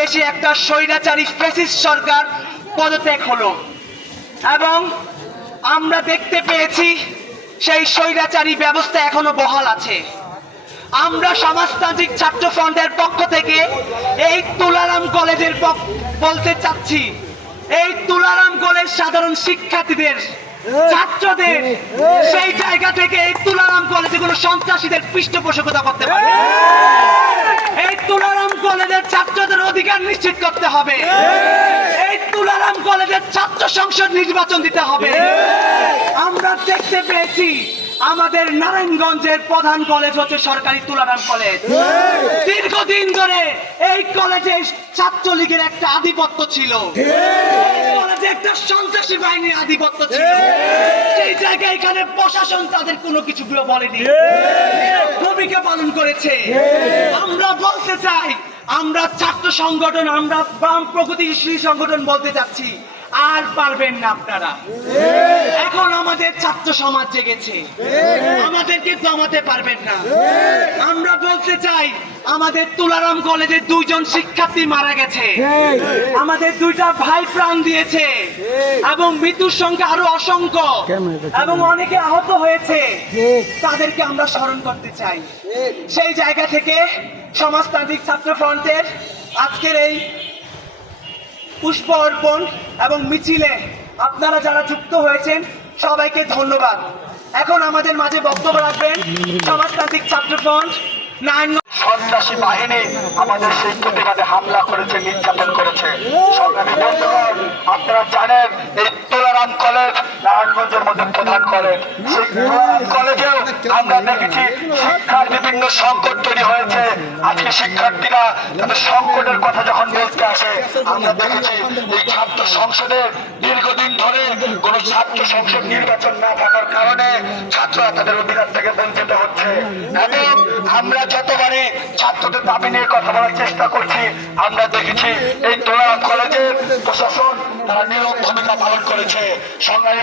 দেশে একটা স্বৈরাচারী ফেসিস সরকার পদত্যাগ হলো। এবং আমরা দেখতে পেয়েছি সেই স্বৈরাচারী ব্যবস্থা এখনও বহাল আছে। আমরা সমাজতান্ত্রিক ছাত্র ফ্রন্টের পক্ষ থেকে এই তুলারাম কলেজের বলতে চাচ্ছি, এই তুলারাম কলেজ সাধারণ শিক্ষার্থীদের ছাত্রদের সেই জায়গা থেকে এই তুলারাম কলেজে কোনো সন্ত্রাসীদের পৃষ্ঠপোষকতা করতে পারে এই। তুলারাম কলেজের ছাত্রদের অধিকার নিশ্চিত করতে হবে। এই। তুলারাম কলেজের ছাত্র সংসদ নির্বাচন দিতে হবে। আমরা দেখতে পেয়েছি আমাদের নারায়ণগঞ্জের প্রধান কলেজ হচ্ছে সরকারি তুলারাম কলেজ। দীর্ঘদিন ধরে এই কলেজে ছাত্রলীগের একটা আধিপত্য ছিল। একটা সন্ত্রাসী বাহিনীর আধিপত্য ছিল। সেই জায়গায় এখানে প্রশাসন তাদের কোনো কিছু বলেনি। ভূমিকা পালন করেছে। আমরা বলতে চাই আমরা ছাত্র সংগঠন আমরা বাম প্রগতিশীল সংগঠন বলতে চাচ্ছি। আর পারবেন না আপনারা। এখন আমাদের ছাত্র সমাজ জেগেছে। আমাদেরকে দমাতে পারবেন না। আমরা বলতে চাই, আমাদের তুলারাম কলেজে দুইজন শিক্ষার্থী মারা গেছে। আমাদের দুইটা ভাই প্রাণ দিয়েছে। এবং মৃত্যুর সংখ্যা আরও অসংখ্য এবং অনেকে আহত হয়েছে। তাদেরকে আমরা স্মরণ করতে চাই। সেই জায়গা থেকে সমাজতান্ত্রিক ছাত্র ফ্রন্টের আজকের এই পুষ্প অর্পণ এবং মিছিলে আপনারা যারা যুক্ত হয়েছেন সবাইকে ধন্যবাদ। এখন আমাদের মাঝে বক্তব্য রাখবেন সমাজতান্ত্রিক ছাত্র ফ্রন্ট সন্ত্রাসী বাহিনী আমাদের সেই প্রতিবাদে হামলা করেছে নির্যাতন করেছে। আপনারা জানেন এই তোলারাম কলেজ নারায়ণগঞ্জের দীর্ঘদিন ধরে কোন ছাত্র সংসদ নির্বাচন না থাকার কারণে ছাত্ররা তাদের অধিকার থেকে বঞ্চিত হচ্ছে। আমরা যতবারই ছাত্রদের দাবি নিয়ে কথা বলার চেষ্টা করছি, আমরা দেখেছি এই তোলারাম কলেজের প্রশাসন তারা নীরব ভূমিকা পালন করেছে। সংগ্রামী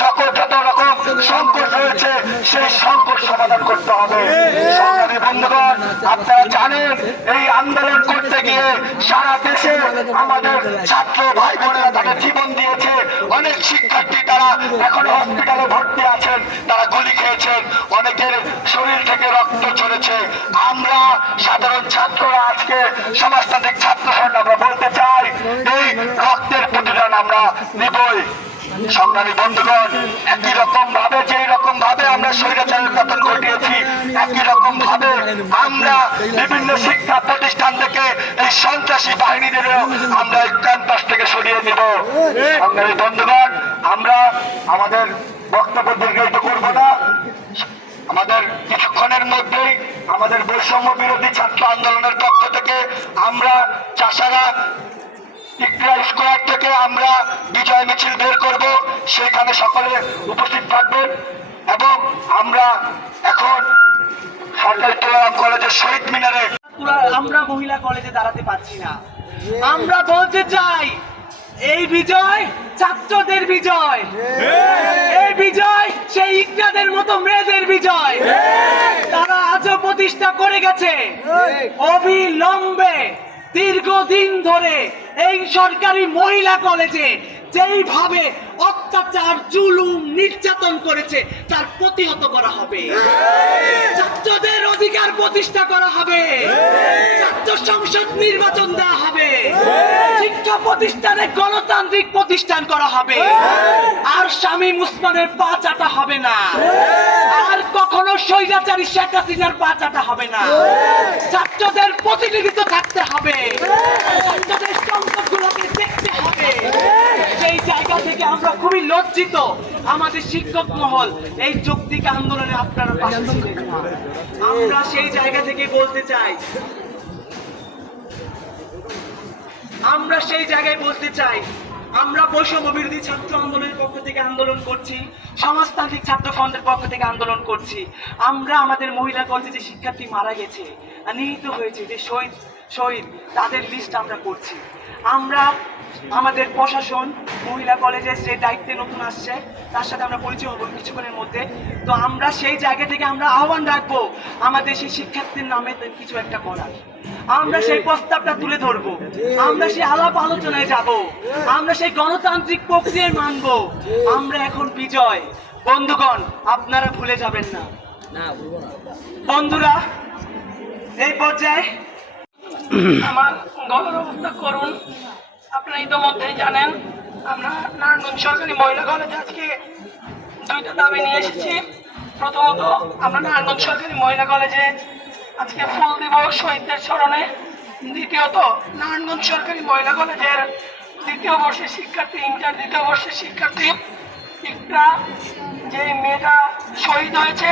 সংকট রয়েছে, সেই সংকট সমাধান করতে হবে। সংগ্রামী বন্ধুগণ, আপনারা জানেন, এই আন্দোলন করতে গিয়ে সারা দেশে আমাদের ছাত্র ভাই বোনেরা তাদের জীবন দিয়েছে। অনেক শিক্ষার্থী তারা এখন হসপিটালে ভর্তি আছেন, তারা গুলি খেয়েছেন, অনেকের শরীর থেকে রক্ত ঝরেছে। আমরা সাধারণ ছাত্ররা আজকে সমাজতান্ত্রিক ছাত্র আমরা বলতে চাই, এই রক্তের আমরা নিবই। সংগ্রামী বন্ধুগণ, একই রকম ভাবে যে রকম ভাবে আমরা স্বৈরাচারের পতন ঘটিয়েছি, একই রকম ভাবে আমরা বিভিন্ন শিক্ষা প্রতিষ্ঠান থেকে এই সন্ত্রাসী বাহিনীদেরও আমরা এই ক্যাম্পাস থেকে সরিয়ে নিব। সংগ্রামী বন্ধুগণ, আমরা আমাদের বক্তব্য দীর্ঘায়িত করব না। আমাদের কিছুক্ষণের মধ্যেই আমাদের বৈষম্য বিরোধী ছাত্র আন্দোলনের পক্ষ থেকে আমরা চাষারা ইকরা স্কোয়ার থেকে আমরা বিজয় মিছিল বের করব সেখানে সকলে উপস্থিত থাকবেন এবং আমরা এখন সরকারি তোলারাম কলেজের শহীদ মিনারে। আমরা মহিলা কলেজে দাঁড়াতে পারছি না। আমরা বলতে চাই এই বিজয় ছাত্রদের বিজয়। এই বিজয় সেই ইকরাদের মতো মেয়েদের বিজয়। তারা আজও প্রতিষ্ঠা করে গেছে। অবিলম্বে দীর্ঘদিন ধরে এই সরকারি মহিলা কলেজে যেইভাবে অত্যাচার, জুলুম, নির্যাতন করেছে, তার প্রতিহত করা হবে। ছাত্রদের অধিকার প্রতিষ্ঠা করা হবে। ছাত্র সংসদ নির্বাচন দেওয়া হবে। শিক্ষা প্রতিষ্ঠানে গণতান্ত্রিক প্রতিষ্ঠান করা হবে। আর স্বামী মুসমানের পা চাটা হবে না। কখনো স্বৈরাচারী শেখ হাসিনার পা চাটা হবে না। ছাত্রদের প্রতিনিধিত্ব থাকতে হবে। ছাত্রদের সংকটগুলোকে দেখতে হবে। সেই জায়গা থেকে আমরা খুবই লজ্জিত আমাদের শিক্ষক মহল এই যৌক্তিক আন্দোলনে আপনারা আমরা সেই জায়গা থেকে বলতে চাই, আমরা সেই জায়গায় বলতে চাই, আমরা বৈষম্য বিরোধী ছাত্র আন্দোলনের থেকে আন্দোলন করছি, সমাজতান্ত্রিক ছাত্র ফ্রন্টের পক্ষ থেকে আন্দোলন করছি। আমরা আমাদের মহিলা কলেজে যে শিক্ষার্থী মারা গেছে নিহিত হয়েছে যে শহীদ শহীদ, তাদের লিস্ট আমরা করছি। আমরা আমাদের প্রশাসন, মহিলা কলেজের যে দায়িত্বে নতুন আসছে, তার সাথে আমরা পরিচয় হব কিছুক্ষণের মধ্যে। তো আমরা সেই জায়গা থেকে আমরা আহ্বান রাখব, আমাদের সেই শিক্ষার্থীর নামে কিছু একটা করার। আমরা সেই প্রস্তাবটা তুলে ধরবো। আমরা সেই আলাপ আলোচনায় যাব। আমরা সেই গণতান্ত্রিক প্রক্রিয়ায় মানব। আমরা এখন বিজয়। বন্ধুগণ আপনারা ভুলে যাবেন না। বন্ধুরা এই পর্যায়ে আমার গলার অবস্থা করুন। আপনারা ইতিমধ্যেই জানেন আমরা নারায়ণগঞ্জ সরকারি মহিলা কলেজে আজকে দুইটা দাবি নিয়ে এসেছি। প্রথমত আমরা নারায়ণগঞ্জ সরকারি মহিলা কলেজে আজকে ফুল দিব শহীদদের স্মরণে। দ্বিতীয়ত নারায়ণগঞ্জ সরকারি মহিলা কলেজের দ্বিতীয় বর্ষের শিক্ষার্থী ইন্টার দ্বিতীয় বর্ষের শিক্ষার্থী ইকরা যে মেয়েটা শহীদ হয়েছে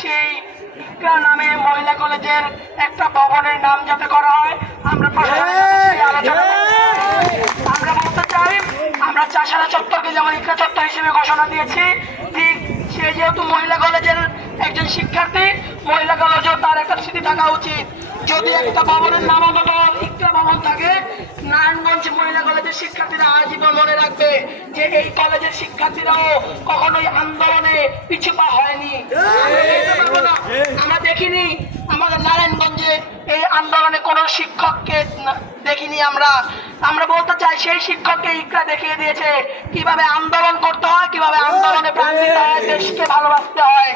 সেই ইকরা নামে মহিলা কলেজের একটা ভবনের নাম যাতে করা হয় আমরা আলোচনা আমরা বলতে চাই আমরা চাষারা চত্বরকে যেমন ইকরা চত্বর হিসেবে ঘোষণা দিয়েছি ঠিক সে যেহেতু মহিলা কলেজের একজন শিক্ষার্থী, মহিলা কলেজেও তার একটা স্মৃতি থাকা উচিত। যদি একটা ভবনের নাম অন্তত ইকরা ভবন থাকে, নারায়ণগঞ্জ মহিলা কলেজের শিক্ষার্থীরা আজীবন মনে রাখবে যে এই কলেজের শিক্ষার্থীরাও কখনোই আন্দোলনে পিছু পা হয়নি। আমরা দেখিনি আমাদের নারায়ণগঞ্জে এই আন্দোলনে কোনো শিক্ষককে দেখিনি আমরা। আমরা বলতে চাই সেই শিক্ষককে ইকরা দেখিয়ে দিয়েছে কীভাবে আন্দোলন করতে হয় কীভাবে আন্দোলনে প্রাণ দিতে হয় দেশকে ভালোবাসতে হয়।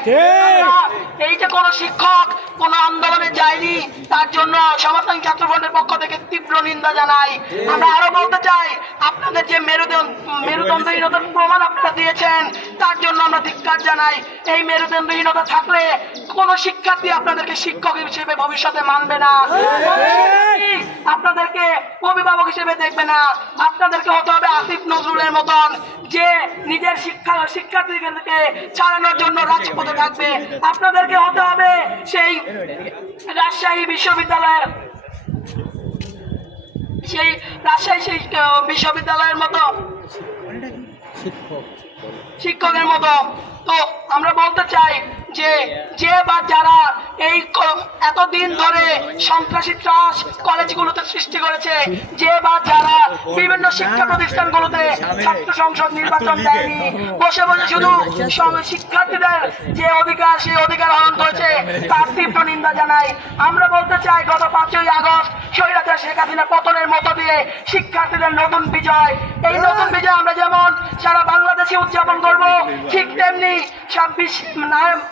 এই যে কোনো শিক্ষক কোনো আন্দোলনে যায়নি তার জন্য সমাজতান্ত্রিক ছাত্র ফ্রন্টের পক্ষ থেকে তীব্র নিন্দা জানাই। আমরা আরও বলতে চাই আপনাদের যে মেরুদণ্ড মেরুদণ্ডহীনতার প্রমাণ আপনারা দিয়েছেন তার জন্য আমরা ধিক্কার জানাই। এই মেরুদণ্ডহীনতা থাকলে কোনো শিক্ষার্থী আপনাদেরকে শিক্ষক হিসেবে ভবিষ্যতে মানবে না। আপনাদেরকে অভিভাবক হিসেবে দেখবে না। আপনাদেরকে হতে হবে আসিফ নজরুলের মতন যে নিজের শিক্ষা শিক্ষার্থীদেরকে চালানোর জন্য রাজপথে থাকবে। আপনাদেরকে হতে হবে সেই রাজশাহী বিশ্ববিদ্যালয়ের, সেই রাজশাহী বিশ্ববিদ্যালয়ের মতো শিক্ষকের মতো। তো আমরা বলতে চাই যে যে বা যারা এই এতদিন ধরে সন্ত্রাসী ত্রাস কলেজগুলোতে সৃষ্টি করেছে, যে বা যারা বিভিন্ন শিক্ষা প্রতিষ্ঠানগুলোতে ছাত্র সংসদ নির্বাচন দেয়নি, বসে বসে শুধু শিক্ষার্থীদের যে অধিকার, সেই অধিকার হরণ করেছে, তার তীব্র নিন্দা জানাই। আমরা বলতে চাই, গত পাঁচই আগস্ট স্বৈরাচার শেখ হাসিনা পতনের মতো দিয়ে শিক্ষার্থীদের নতুন বিজয়। এই নতুন বিজয় আমরা যেমন সারা বাংলাদেশে উদযাপন করব, ঠিক তেমনি ছাব্বিশ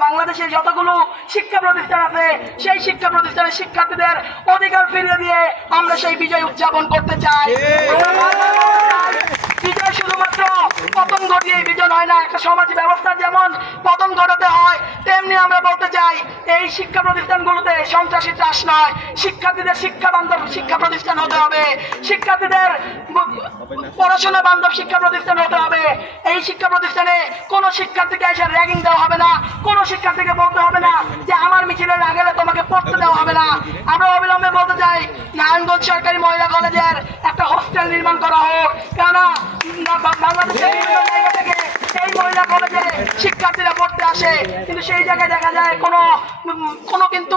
বাংলাদেশে যতগুলো শিক্ষা প্রতিষ্ঠান আছে সেই শিক্ষা প্রতিষ্ঠানের শিক্ষার্থীদের অধিকার ফিরিয়ে দিয়ে আমরা সেই বিজয় উদযাপন করতে চাই। শুধুমাত্র পতন ঘটিয়ে বিজয় হয় না, একটা সমাজ ব্যবস্থার যেমন পতন ঘটাতে হয়, তেমনি আমরা বলতে চাই, এই শিক্ষা প্রতিষ্ঠানগুলোতে সন্ত্রাসী ত্রাস নয়, শিক্ষার্থীদের শিক্ষা বান্ধব শিক্ষা প্রতিষ্ঠান হতে হবে, শিক্ষার্থীদের পড়াশোনা বান্ধব শিক্ষা প্রতিষ্ঠান হতে হবে, এই শিক্ষা প্রতিষ্ঠানে কোনো শিক্ষার্থীকে এসে র্যাগিং দেওয়া হবে না, কোনো শিক্ষার্থীকে বলতে হবে না যে, আমার মিছিলে না গেলে তোমাকে পড়তে দেওয়া হবে না। আমরা অবিলম্বে বলতে চাই, নারায়ণগঞ্জ সরকারি মহিলা কলেজের একটা হোস্টেল নির্মাণ করা হোক, কেননা মহিলা কলেজে শিক্ষার্থীরা পড়তে আসে, কিন্তু সেই জায়গায় দেখা যায় কোনো কোনো কিন্তু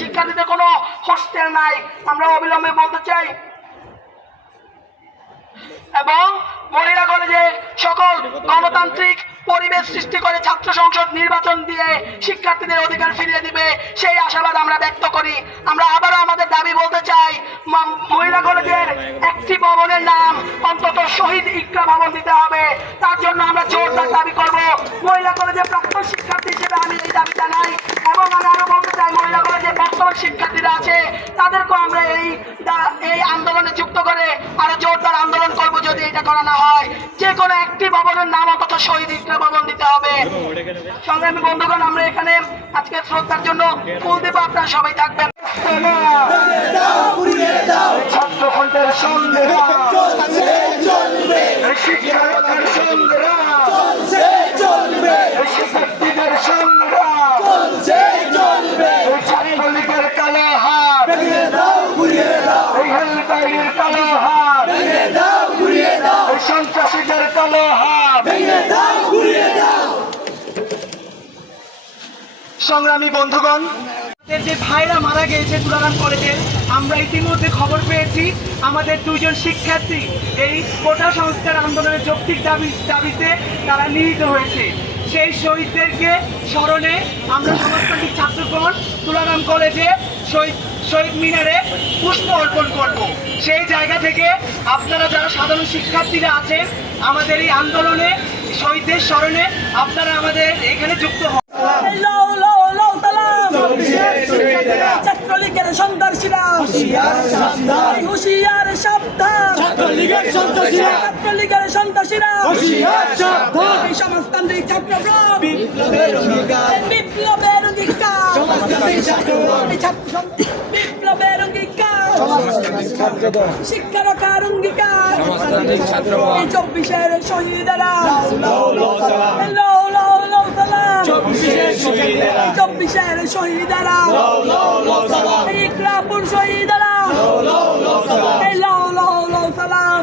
শিক্ষার্থীদের কোনো হোস্টেল নাই। আমরা অবিলম্বে বলতে চাই। এবং মহিলা কলেজে সকল গণতান্ত্রিক পরিবেশ সৃষ্টি করে ছাত্র সংসদ নির্বাচন দিয়ে শিক্ষার্থীদের অধিকার ফিরিয়ে দিবে, সেই আশাবাদ আমরা ব্যক্ত করি। আমরা আবারও আমাদের দাবি বলতে চাই মহিলা কলেজের একটি ভবনের নাম অন্তত শহীদ ইকরা ভবন দিতে হবে। তার জন্য আমরা জোরদার দাবি করব। মহিলা কলেজের প্রাক্তন শিক্ষার্থী হিসেবে আমি এই দাবি জানাই। এবং আমি আরও বলতে চাই মহিলা কলেজের বর্তমান শিক্ষার্থীরা আছে তাদেরকেও আমরা এই এই আন্দোলনে যুক্ত করে আরও জোরদার আন্দোলন করব যদি এটা করা না হয়। যে কোনো একটি ভবনের নাম অন্তত শহীদ ইকরা ভবন দিতে হবে। সংগ্রামী বন্ধুগণ আমরা এখানে আজকে শ্রদ্ধার জন্য ফুল দেবো আপনারা সবাই থাকবেন। ছাত্রফ্রন্টের সংগ্রাম এই শিক্ষার্থীর সংগ্রাম এই শিক্ষার্থীদের সংগ্রাম এই ছাত্রলীগের কালো হাত এই হেলবাইয়ের কালো দাও সংগ্রামী বন্ধুগণ যে ভাইরা মারা গিয়েছে তুলারাম কলেজের আমরা ইতিমধ্যে খবর পেয়েছি আমাদের দুজন শিক্ষার্থী এই কোটা সংস্কার আন্দোলনের যৌক্তিক দাবি দাবিতে তারা নিহিত হয়েছে। সেই শহীদদেরকে স্মরণে আমরা সমাজতান্ত্রিক ছাত্রগণ তুলারাম কলেজে শহীদ শহীদ মিনারে পুষ্প অর্পণ করব। সেই জায়গা থেকে আপনারা যারা সাধারণ শিক্ষার্থীরা আছেন আমাদের এই আন্দোলনে শহীদদের স্মরণে আপনারা আমাদের এখানে যুক্ত হন। ছাত্রলীগের সন্ত্রাসীরা। সাবধান। ছাত্রলীগের সন্ত্রাসীরা। ছাত্র বিপ্লবের অঙ্গীকার শিক্ষা রক্ষার অঙ্গীকার এই চব্বিশের শহীদেরা লাও লাও লাও সালাম।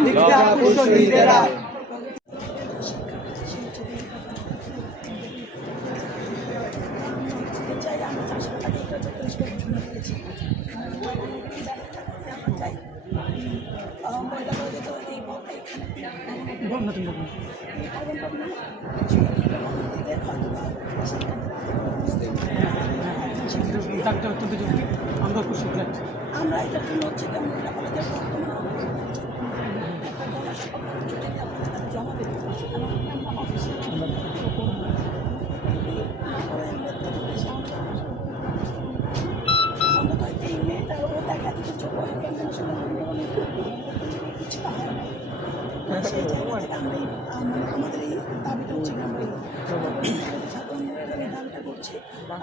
এই লাও আমরা এটা হচ্ছে মহিলা কলেজের বর্তমানে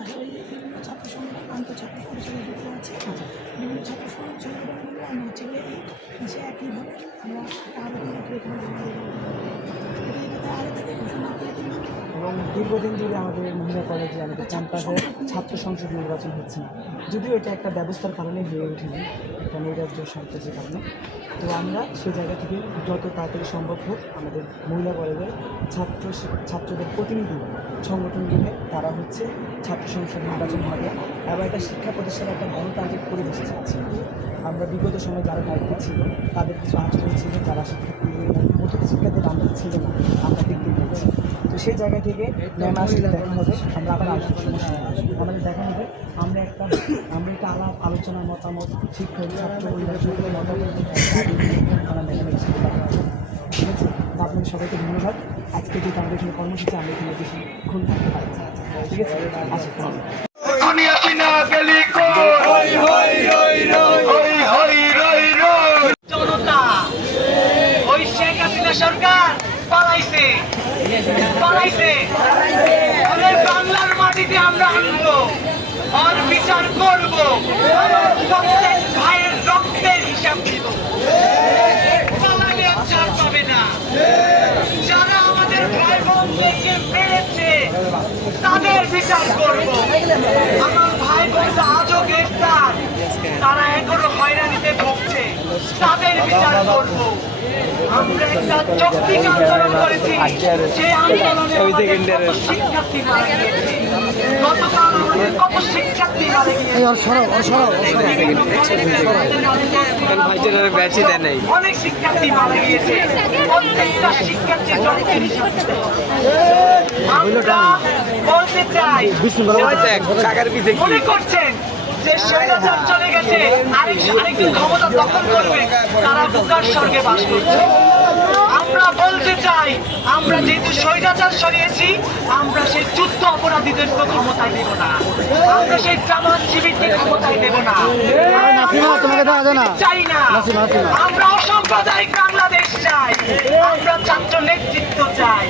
আসলে ছাত্র পরিষদে যুক্ত আছে। বিভিন্ন ছাত্র হচ্ছে সে একইভাবে আমরা থেকে ঘোষণা দিলাম। এবং দীর্ঘদিন ধরে আমাদের মহিলা কলেজে আমাদের ক্যাম্পাসে ছাত্র সংসদ নির্বাচন হচ্ছে না। যদিও এটা একটা ব্যবস্থার কারণে হয়ে ওঠেনি এটা নৈরাজ্য সন্ত্রাসের কারণে। তো আমরা সেই জায়গা থেকে যত তাড়াতাড়ি সম্ভব হোক আমাদের মহিলা কলেজের ছাত্র ছাত্রদের প্রতিনিধি সংগঠন নিয়ে তারা হচ্ছে ছাত্র সংসদ নির্বাচন হবে। এবং একটা শিক্ষা প্রতিষ্ঠানে একটা গণতান্ত্রিক পরিবেশ চাচ্ছে আমরা বিগত সময় যারা দায়িত্বে ছিল, তাদের কিছু আচরণ ছিল যারা শিক্ষার্থী মতো শিক্ষার্থী আমাদের ছিল না, আমরা দেখতে পেয়েছি। তো সেই জায়গা থেকে ম্যাম আসলে দেখা হবে, আমরা আবার আমাদের দেখা হবে আমরা একটা আমরা একটা আলাপ, আলোচনা, মতামত, শিক্ষক, ছাত্র ঠিক আছে? আপনাদের সবাইকে ধন্যবাদ। আজকে যেটা আমাদের কর্মসূচি আমরা এখানে বেশি ঠিক আছে দুনিয়া চিনা গেলি কই হই হই রই রই হই হই রই রই জনতা ওই শেখ হাসিনা সরকার পালাইছে পালাইছে আমাদের বাংলার মাটিতে আমরা আনব আর বিচার করব আমার প্রত্যেক ভাইয়ের রক্তের হিসাব দিব পালালে ছাড় পাবে না যারা আমাদের ভাই বোনদেরকে মেরেছে তাদের বিচার করব ভাই বোনরা আজও গ্রেফতার তারা এখনও হয়রানিতে ভুগছে তাদের বিচার করব। আমরা একটা যৌক্তিক আন্দোলন করেছি। সেই আন্দোলনে আমাদের কত শিক্ষার্থী মারা গিয়েছে। গতকাল আমাদের কত শিক্ষার্থী অনেক শিক্ষার্থী মারা গিয়েছে। প্রত্যেকটা শিক্ষার্থীর যৌক্তিক হিসাব। আমরা বলতে চাই মনে করছেন যে স্বৈরাচার চলে গেছে আরেক আরেকজন ক্ষমতা দখল করবে তারা বুকার স্বর্গে বাস করছে। আমরা বলতে চাই আমরা যেহেতু স্বৈরাচার সরিয়েছি আমরা সেই যুদ্ধ অপরাধীদের ক্ষমতায় দেব না। আমরা সেই জামাতজীবীকে ক্ষমতায় দেব না। চাই না। আমরা অসাম্প্রদায়িক বাংলাদেশ চাই। আমরা ছাত্র নেতৃত্ব চাই।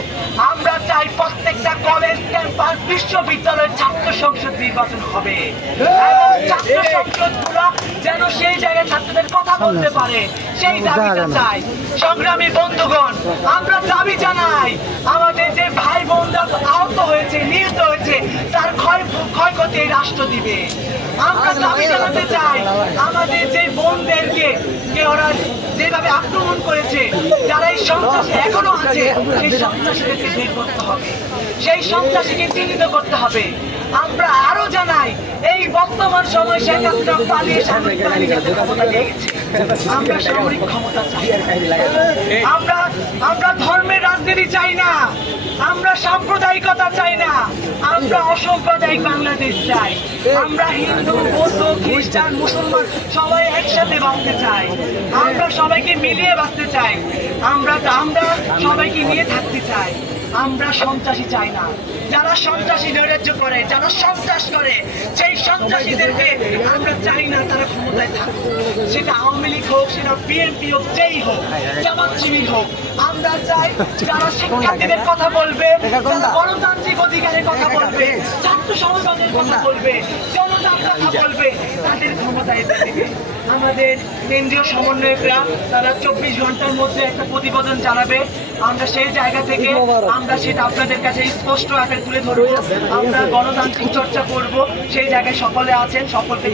আমরা চাই প্রত্যেকটা কলেজ ক্যাম্পাস বিশ্ববিদ্যালয়ের ছাত্র সংসদ নির্বাচন হবে। যেন সেই জায়গায় ছাত্রদের কথা বলতে পারে। সেই দাবিটা চাই। সংগ্রামী বন্ধুগণ আমরা দাবি জানাই আমাদের যে ভাই বোনরা আহত হয়েছে নিহত হয়েছে তার ক্ষয় ক্ষয়ক্ষতি রাষ্ট্র দিবে। আমরা দাবি জানাতে চাই আমাদের যে বোনদেরকে কে ওরা যেভাবে আক্রমণ করেছে যারা এই সন্ত্রাসী এখনও আছে সেই সন্ত্রাসীদেরকে বের করতে হবে। সেই সন্ত্রাসীকে চিহ্নিত করতে হবে। আমরা আরও জানাই, এই বর্তমান সময় শেখ হাসিনা পালিয়ে সামরিক আমরা সামরিক ক্ষমতা চাই। আমরা আমরা ধর্মের রাজনীতি চাই না, আমরা সাম্প্রদায়িকতা চাই না, আমরা অসাম্প্রদায়িক বাংলাদেশ চাই। আমরা হিন্দু, বৌদ্ধ, খ্রিস্টান, মুসলমান সবাই একসাথে বাঁচতে চাই। আমরা সবাইকে মিলিয়ে বাঁচতে চাই। আমরা আমরা সবাইকে নিয়ে থাকতে চাই। আমরা সন্ত্রাসী চাই না। যারা সন্ত্রাসী নৈরাজ্য করে যারা সন্ত্রাস করে সেই সন্ত্রাসীদেরকে আমরা চাই না তারা ক্ষমতায় থাকুক। সেটা আওয়ামী লীগ হোক সেটা বিএনপি হোক যেই হোক জামাত শিবির হোক আমরা চাই যারা শিক্ষার্থীদের কথা বলবে যারা গণতান্ত্রিক অধিকারের কথা বলবে ছাত্র সমাজের কথা বলবে জনতার কথা বলবে তাদের ক্ষমতায় দেবে আমাদের কেন্দ্রীয় সমন্বয়করা তারা চব্বিশ ঘণ্টার মধ্যে একটা প্রতিবেদন জানাবে আমরা সেই জায়গা থেকে আমরা সেটা আপনাদের কাছে স্পষ্ট আকারে তুলে ধরবো। আমরা গণতান্ত্রিক চর্চা করব। সেই জায়গায় সকলে আছেন সকলকে